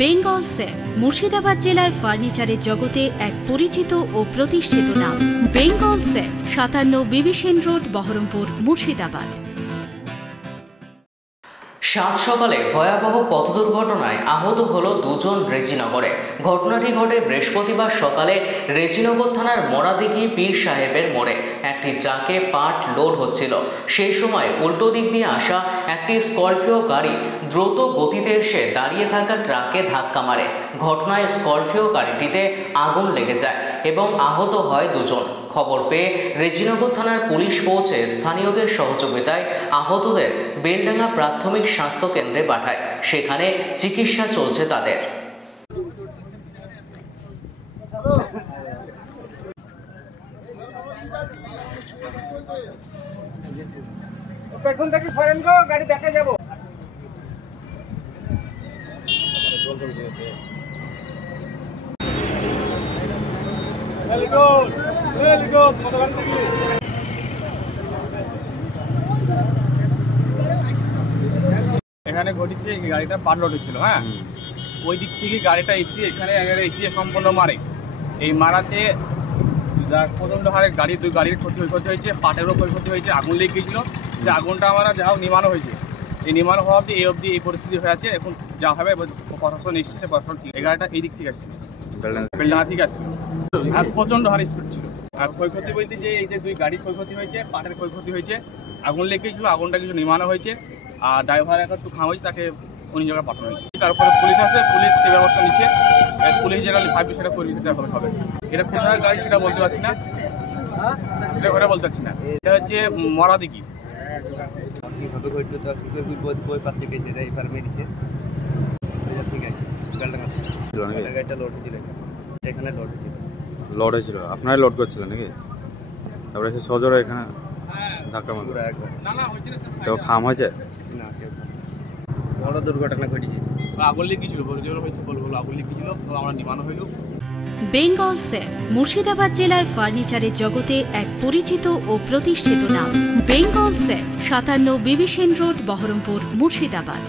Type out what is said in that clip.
Bengal safe Murshidabad জেলায় ফার্নিচারের জগতে এক পরিচিত ও প্রতিষ্ঠিত নাম। বেঙ্গল সেফ 57 বিবি সেন রোড, বহরমপুর, মুর্শিদাবাদ। সাত সকালে ভয়াবহ পথ দুর্ঘটনায় আহত হল দুজন রেজিনগরে। ঘটনাটি ঘটে বৃহস্পতিবার সকালে রেজিনগর থানার মরাদিঘি পীর সাহেবের মোড়ে। একটি ট্রাকে পাট লোড হচ্ছিল। সেই সময় উল্টো দিক দিয়ে আসা একটি স্করপিও গাড়ি দ্রুত গতিতে এসে দাঁড়িয়ে থাকা ট্রাকে ধাক্কা মারে। ঘটনায় স্করপিও গাড়িটিতে আগুন লেগে যায় এবং আহত হয় দুজন। খবর পেয়ে রেজিনগর থানার পুলিশ পৌঁছে স্থানীয়দের সহযোগিতায় আহতদের বেলডাঙ্গা প্রাথমিক স্বাস্থ্য কেন্দ্রে পাঠায়। সেখানে চিকিৎসা চলছে তাদের। পেছন থেকে সরেন গো, গাড়ি দেখে যাব। এখানে ঘটেছে গাড়িটা পার লোড হচ্ছিল। হ্যাঁ, ওই দিক থেকে গাড়িটা এসে এখানে এসে সম্পূর্ণ মারে। এই মারাতে প্রচন্ড হারে দুই গাড়ির ক্ষতি হয়েছে, পাটেরও ক্ষয়ক্ষতি হয়েছে, আগুন লেগে গিয়েছিল। যে আগুনটা আমরা যা হোক নিমানো হয়েছে। এই নিমানো হওয়া অব্দি এই পরিস্থিতি হয়ে আছে। এখন যা হবে প্রশাসন এসেছে, প্রশাসন ঠিক। এই গাড়িটা এই দিক থেকে আসছিল, বেলডাঙ্গা থেকে আসছিল। আর প্রচন্ড হারে স্পিড ছিল। আর ক্ষয়ক্ষতি বলতে যে এই যে দুই গাড়ির ক্ষয়ক্ষতি হয়েছে, পাটের ক্ষয়ক্ষতি হয়েছে, আগুন লেগে গিয়েছিল, আগুনটা কিছু নিমানো হয়েছে। আর ড্রাইভার একটু খাওয়া হয়েছে, তাকে অন্য জায়গায় পাঠানো হয়েছে। তারপরে পুলিশ আছে, পুলিশ সে ব্যবস্থা নিচ্ছে। পুলিশ যেটা ভাববে সেটা করে দিতে হবে। এটা কোথায় গাড়ি সেটা বলতে পারছি না, এটা হচ্ছে মরাদিঘি। লোড হয়েছিল, আপনারাই লোড করছিলেন নাকি? তারপরে সে সজোরে এখানে ধাক্কা মারল। কেউ খাম হয়েছে? না, বড় দুর্ঘটনা ঘটেছে। আগুন লেগেছিল, আগুন লেগেছিল, আমরা নিমানো হইল। বেঙ্গল সেফ মুর্শিদাবাদ জেলায় ফার্নিচারের জগতে এক পরিচিত ও প্রতিষ্ঠিত নাম। বেঙ্গল সেফ 57 বিবি সেন রোড, বহরমপুর, মুর্শিদাবাদ।